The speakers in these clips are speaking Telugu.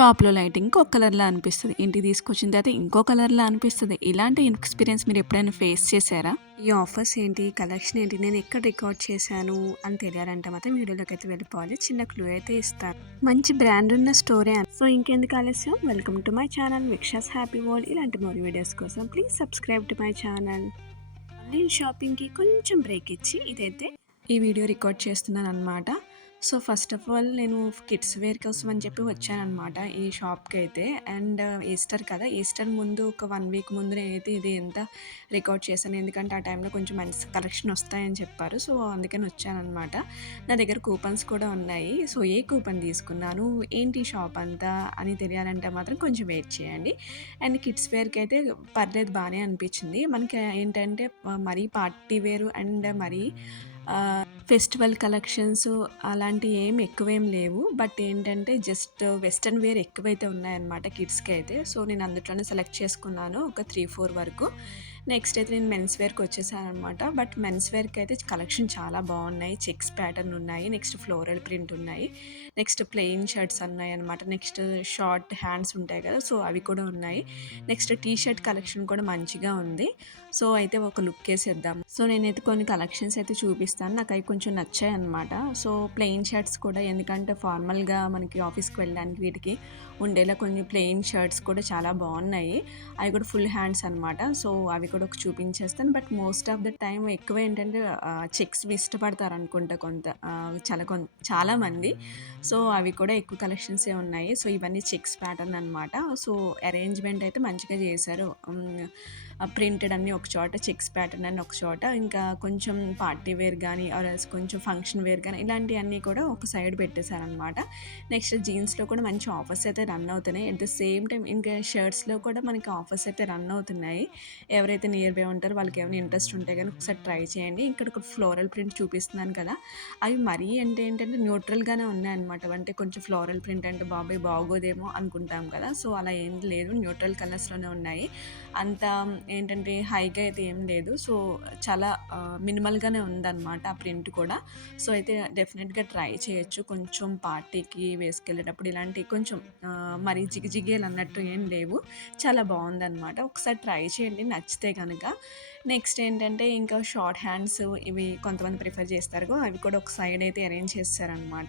షాప్‌లో లైటింగ్ ఒక కలర్‌లా అనిపిస్తది. ఇంటికి తీసుకొచ్చిన తర్వాత ఇంకో కలర్‌లా అనిపిస్తది. ఇలాంటి ఎక్స్‌పీరియన్స్ మీరు ఎప్పుడైనా ఫేస్ చేశారా? ఈ ఆఫర్స్ ఏంటి? కలెక్షన్ ఏంటి? నేను ఎక్కడ రికార్డ్ చేశాను అని తెలియాలంటే మాత్రం వీడియోలోకైతే వెళ్ళిపోవాలి. చిన్న క్లూ అయితే ఇస్తాను. మంచి బ్రాండ్ ఉన్న స్టోరే. సో ఇంకెందుకు ఆలస్యం, వెల్కమ్ టు మై ఛానల్ విక్షాస్ హ్యాపీ వరల్డ్. ఇలాంటి మోర్ వీడియోస్ కోసం please subscribe to my channel. Online షాపింగ్‌కి కొంచెం బ్రేక్ ఇచ్చి ఇదైతే ఈ వీడియో రికార్డ్ చేస్తున్నాననమాట. సో ఫస్ట్ ఆఫ్ ఆల్ నేను కిడ్స్ వేర్ కోసం అని చెప్పి వచ్చాననమాట ఈ షాప్‌కి అయితే. అండ్ ఈస్టర్ కదా! ఈస్టర్ ముందు ఒక 1 వీక్ ముందు నేనైతే ఇది ఎంత రికార్డ్ చేశాను. ఎందుకంటే ఆ టైంలో కొంచెం మంచి కలెక్షన్ వస్తాయని చెప్పారు. సో అందుకని వచ్చాననమాట. నా దగ్గర కూపన్స్ కూడా ఉన్నాయి. సో ఏ కూపన్ తీసుకున్నాను, ఏంటి షాప్ అంతా అని తెలియాలంటే మాత్రం కొంచెం వెయిట్ చేయండి. అండ్ కిడ్స్ వేర్‌కి అయితే పర్లేదు, బానే అనిపించింది. మనకి ఏంటంటే మరీ పార్టీ వేరు అండ్ మరీ ఫెస్టివల్ కలెక్షన్స్ అలాంటివి ఏమి ఎక్కువేం లేవు. బట్ ఏంటంటే జస్ట్ వెస్ట్రన్ వేర్ ఎక్కువైతే ఉన్నాయన్నమాట కిడ్స్‌కి అయితే. సో నేను అందులోనే సెలెక్ట్ చేసుకున్నాను ఒక 3, 4 వరకు. నెక్స్ట్ అయితే నేను మెన్స్ వేర్‌కి వచ్చేసాననమాట. బట్ మెన్స్ వేర్‌కి అయితే కలెక్షన్ చాలా బాగున్నాయి. చెక్స్ ప్యాటర్న్ ఉన్నాయి, నెక్స్ట్ ఫ్లోరల్ ప్రింట్ ఉన్నాయి, నెక్స్ట్ ప్లెయిన్ షర్ట్స్ ఉన్నాయన్నమాట. నెక్స్ట్ షార్ట్ హ్యాండ్స్ ఉంటాయి కదా, సో అవి కూడా ఉన్నాయి. నెక్స్ట్ టీ షర్ట్ కలెక్షన్ కూడా మంచిగా ఉంది. సో అయితే ఒక లుక్ వేసేద్దాం. సో నేనైతే కొన్ని కలెక్షన్స్ అయితే చూపిస్తాను. నాకు అవి కొంచెం నచ్చాయి అనమాట. సో ప్లెయిన్ షర్ట్స్ కూడా, ఎందుకంటే ఫార్మల్గా మనకి ఆఫీస్కి వెళ్ళడానికి వీటికి ఉండేలా కొన్ని ప్లెయిన్ షర్ట్స్ కూడా చాలా బాగున్నాయి. అవి కూడా ఫుల్ హ్యాండ్స్ అనమాట. సో అవి కూడా ఒక చూపించేస్తాను. But most of the time ఎక్కువ ఏంటంటే చెక్స్ ఇష్టపడతారు అనుకుంటా చాలామంది. సో అవి కూడా ఎక్కువ కలెక్షన్సే ఉన్నాయి. సో ఇవన్నీ చెక్స్ ప్యాటర్న్ అనమాట. సో అరేంజ్మెంట్ అయితే మంచిగా చేశారు. ప్రింటెడ్ అన్నీ ఒక చోట, చెక్స్ ప్యాటర్న్ అని ఒక చోట, ఇంకా కొంచెం పార్టీ వేర్ కానీ ఆర్ఎల్స్ కొంచెం ఫంక్షన్ వేర్ కానీ ఇలాంటివన్నీ కూడా ఒక సైడ్ పెట్టేశారనమాట. నెక్స్ట్ జీన్స్లో కూడా మంచి ఆఫర్స్ అయితే రన్ అవుతున్నాయి. అట్ ద సేమ్ టైం ఇంకా షర్ట్స్లో కూడా మనకి ఆఫర్స్ అయితే రన్ అవుతున్నాయి. ఎవరైతే నియర్ బై ఉంటారో వాళ్ళకి ఏమైనా ఇంట్రెస్ట్ ఉంటే కానీ ఒకసారి ట్రై చేయండి. ఇక్కడ ఒక ఫ్లోరల్ ప్రింట్ చూపిస్తున్నాను కదా, అవి మరీ అంటే ఏంటంటే న్యూట్రల్గానే ఉన్నాయన్నమాట. అంటే కొంచెం ఫ్లోరల్ ప్రింట్ అంటే బాబాయ్ బాగోదేమో అనుకుంటాం కదా, సో అలా ఏం లేదు, న్యూట్రల్ కలర్స్లోనే ఉన్నాయి. అంత ఏంటంటే హైగా అయితే ఏం లేదు. సో చాలా మినిమల్గానే ఉందన్నమాట ఆ ప్రింట్ కూడా. సో అయితే డెఫినెట్గా ట్రై చేయొచ్చు. కొంచెం పార్టీకి వేసుకెళ్ళేటప్పుడు ఇలాంటి కొంచెం మరీ జిగిజిగేలు అన్నట్టు ఏం లేవు, చాలా బాగుందన్నమాట. ఒకసారి ట్రై చేయండి నచ్చితే కనుక. నెక్స్ట్ ఏంటంటే ఇంకా షార్ట్ హ్యాండ్స్ ఇవి కొంతమంది ప్రిఫర్ చేస్తారు, అవి కూడా ఒక సైడ్ అయితే అరేంజ్ చేస్తారనమాట.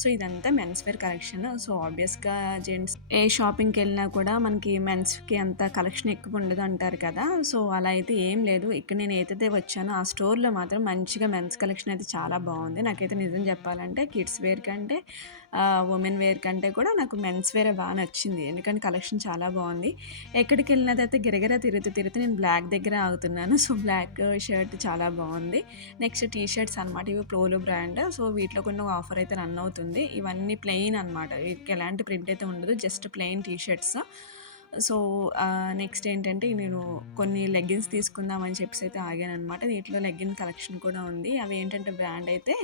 సో ఇదంతా మెన్స్ వేర్ కలెక్షన్. సో ఆబ్వియస్గా జెంట్స్ ఏ షాపింగ్కి వెళ్ళినా కూడా మనకి మెన్స్కి అంత కలెక్షన్ ఎక్కువ ఉండదు అంటారు కదా, సో అలా అయితే ఏం లేదు. ఇక్కడ నేను ఏదైతే వచ్చానో ఆ స్టోర్లో మాత్రం మంచిగా మెన్స్ కలెక్షన్ అయితే చాలా బాగుంది. నాకైతే నిజం చెప్పాలంటే కిడ్స్ వేర్ కంటే ఉమెన్ వేర్ కంటే కూడా నాకు మెన్స్ వేరే బాగా నచ్చింది. ఎందుకంటే కలెక్షన్ చాలా బాగుంది. ఎక్కడికి వెళ్ళినదైతే గిరగిర తిరుగుతూ నేను బ్లాక్ దగ్గర ఆగుతున్నాను. సో బ్లాక్ షర్ట్ చాలా బాగుంది. నెక్స్ట్ టీ షర్ట్స్ అనమాట, ఇవి పోలో బ్రాండ్. సో వీటిలో కొన్ని ఆఫర్ అయితే రన్ అవుతుంది. ఇవన్నీ ప్లెయిన్ అనమాట, వీటికి ఎలాంటి ప్రింట్ అయితే ఉండదు, just plain T shirts. So next ఏంటంటే నేను కొన్ని లెగ్గిన్స్ తీసుకుందామని చెప్పేసి అయితే ఆగాను అనమాట. వీటిలో లెగ్గిన్ కలెక్షన్ కూడా ఉంది. అవి ఏంటంటే బ్రాండ్ అయితే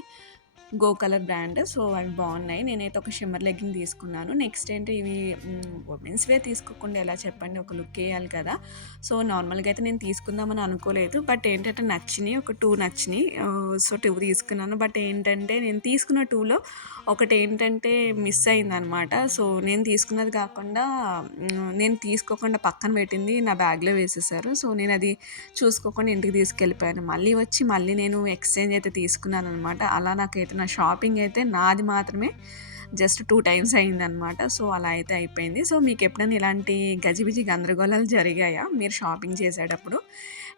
గో కలర్ బ్రాండ్. సో అవి బాగున్నాయి. నేనైతే ఒక షిమ్మర్ లెగ్గింగ్ తీసుకున్నాను. నెక్స్ట్ ఏంటి, ఇవి ఉమెన్స్ వేర్ తీసుకోకుండా ఎలా చెప్పండి, ఒక లుక్ వేయాలి కదా. సో నార్మల్గా అయితే నేను తీసుకుందామని అనుకోలేదు, బట్ ఏంటంటే నచ్చినాయి, ఒక 2 నచ్చినాయి. సో 2 తీసుకున్నాను. బట్ ఏంటంటే నేను తీసుకున్న 2లో ఒకటి ఏంటంటే మిస్ అయిందనమాట. సో నేను తీసుకున్నది కాకుండా నేను తీసుకోకుండా పక్కన పెట్టింది నా బ్యాగ్లో వేసేసారు. సో నేను అది చూసుకోకుండా ఇంటికి తీసుకెళ్ళిపోయాను. మళ్ళీ నేను ఎక్స్చేంజ్ అయితే తీసుకున్నాను అనమాట. అలా నాకైతే నా షాపింగ్ అయితే నాది మాత్రమే జస్ట్ 2 టైమ్స్ అయిందనమాట. సో అలా అయితే అయిపోయింది. సో మీకు ఎప్పుడైనా ఇలాంటి గజిబిజి గందరగోళాలు జరిగాయా మీరు షాపింగ్ చేసేటప్పుడు?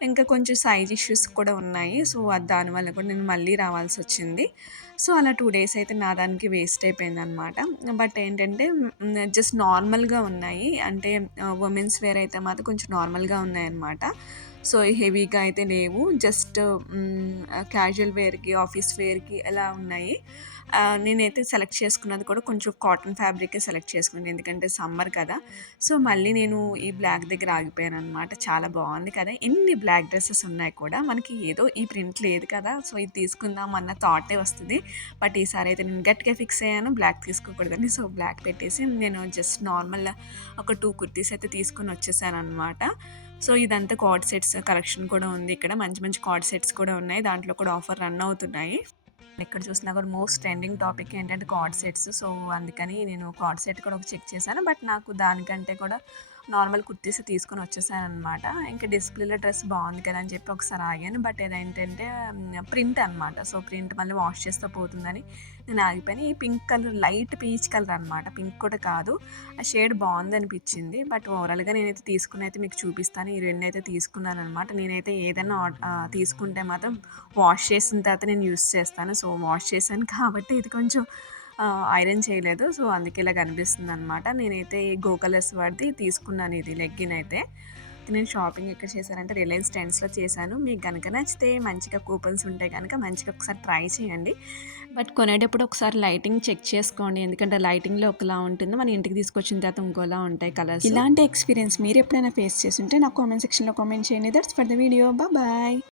ఇంకా కొంచెం సైజ్ ఇష్యూస్ కూడా ఉన్నాయి. సో దానివల్ల కూడా నేను మళ్ళీ రావాల్సి వచ్చింది. సో అలా 2 డేస్ అయితే నా దానికి వేస్ట్ అయిపోయిందనమాట. బట్ ఏంటంటే జస్ట్ నార్మల్గా ఉన్నాయి. అంటే ఉమెన్స్ వేర్ అయితే మాత్రం కొంచెం నార్మల్గా ఉన్నాయన్నమాట. సో హెవీగా అయితే లేవు, జస్ట్ క్యాజువల్ వేర్కి, ఆఫీస్ వేర్కి ఎలా ఉన్నాయి. నేనైతే సెలెక్ట్ చేసుకున్నది కూడా కొంచెం కాటన్ ఫ్యాబ్రికే సెలెక్ట్ చేసుకున్నాను, ఎందుకంటే సమ్మర్ కదా. సో మళ్ళీ నేను ఈ బ్లాక్ దగ్గర ఆగిపోయాను అనమాట. చాలా బాగుంది కదా, ఎన్ని బ్లాక్ డ్రెస్సెస్ ఉన్నాయి కూడా, మనకి ఏదో ఈ ప్రింట్ లేదు కదా, సో ఇది తీసుకుందాం అన్న థాటే వస్తుంది. బట్ ఈసారి అయితే నేను గట్టిగా ఫిక్స్ అయ్యాను బ్లాక్ తీసుకోకూడదని. సో బ్లాక్ పెట్టేసి నేను జస్ట్ నార్మల్ ఒక 2 కుర్తీస్ అయితే తీసుకొని వచ్చేసాను అనమాట. సో ఇదంతా కార్డ్ సెట్స్ కలెక్షన్ కూడా ఉంది ఇక్కడ. మంచి మంచి కార్డ్ సెట్స్ కూడా ఉన్నాయి, దాంట్లో కూడా ఆఫర్ రన్ అవుతున్నాయి. ఎక్కడ చూసినా కూడా మోస్ట్ ట్రెండింగ్ టాపిక్ ఏంటంటే కార్డ్ సెట్స్. సో, అందుకని నేను కార్డ్ సెట్ కూడా ఒక చెక్ చేశాను. బట్ నాకు దానికంటే కూడా నార్మల్ కుర్తీస్ తీసుకొని వచ్చేసాననమాట. ఇంకా డిస్‌ప్లేలో డ్రెస్ బాగుంది కదా అని చెప్పి ఒకసారి ఆగాను. బట్ ఇదేంటంటే ప్రింట్ అనమాట. సో, ప్రింట్ మళ్ళీ వాష్ చేస్తే పోతుందని నేను ఆగిపోయాను. ఈ pink colour light peach colour అనమాట. పింక్ కూడా కాదు. ఆ షేడ్ బాగుందనిపించింది. బట్ ఓవరాల్‌గా నేనైతే తీసుకునైతే మీకు చూపిస్తాను. ఈ రెండైతే తీసుకున్నాననమాట. నేనైతే ఏదైనా తీసుకుంటే మాత్రం వాష్ చేసిన తర్వాత నేను యూజ్ చేస్తాను. సో, వాష్ చేశాను కాబట్టి ఇది కొంచెం ఐరన్ చేయలేదు. సో, అందుకే ఇలా కనిపిస్తుందనమాట. నేనైతే గో కలర్స్ వాడిది తీసుకున్నాను ఇది లెగ్గిన్ అయితే. నేను షాపింగ్ ఎక్కడ చేశానంటే రిలయన్స్ ట్రెండ్స్‌లో చేశాను. మీకు గనుక నచ్చితే మంచిగా కూపన్స్ ఉంటే గనుక మంచిగా ఒకసారి ట్రై చేయండి. బట్ కొనేటప్పుడు ఒకసారి లైటింగ్ చెక్ చేసుకోండి. ఎందుకంటే లైటింగ్‌లో ఒకలా ఉంటుంది. మన ఇంటికి తీసుకొచ్చిన తర్వాత ఇంకోలా ఉంటాయి కలర్స్. ఇలాంటి ఎక్స్‌పీరియన్స్ మీరు ఎప్పుడైనా ఫేస్ చేసుంటే నాకు కామెంట్ సెక్షన్‌లో కామెంట్ చేయండి. That's for the video. Bye.